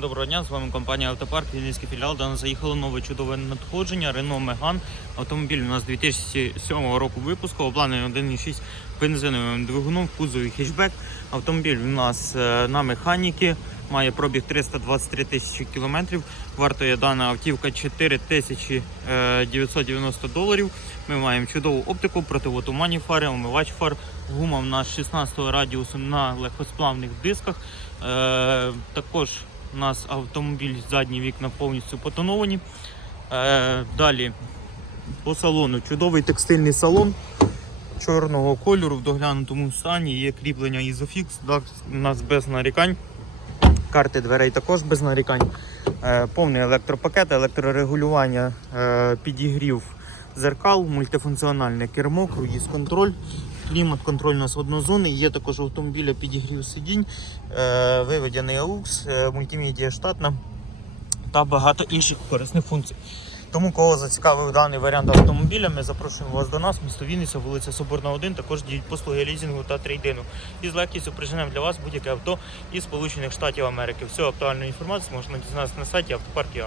Доброго дня, з вами компанія Автопарк, Вінницький філіал. До нас заїхало нове чудове надходження Renault Megane. Автомобіль у нас 2007 року випуску, обладнаний 1.6 бензиновим двигуном, в кузові хетчбек. Автомобіль у нас е, на механіки, має пробіг 323 тисячі кілометрів. Вартує дана автівка 4990 доларів. Ми маємо чудову оптику, противотуманні фари, омивач фар. Гума в нас 16 радіусу на легкосплавних дисках. Е, також у нас автомобіль задні вікна повністю потоновані. Е, далі по салону чудовий текстильний салон чорного кольору в доглянутому стані. Є кріплення Isofix, так, у нас без нарікань. Карти дверей також без нарікань. Е, повний електропакет, електрорегулювання, е, підігрів зеркал, мультифункціональне кермо, круїз-контроль, клімат-контроль у нас однозонний. Є також автомобіля підігрів сидінь, е, виведений AUX, е, мультимедіа штатна та багато інших корисних функцій. Тому, кого зацікавив даний варіант автомобіля, ми запрошуємо вас до нас, місто Вінниця, вулиця Соборна 1, також діють послуги лізінгу та трейдину. І з легкістю приженемо для вас будь-яке авто із Сполучених Штатів Америки. Всю актуальну інформацію можна дізнатися на сайті автопарк.ua.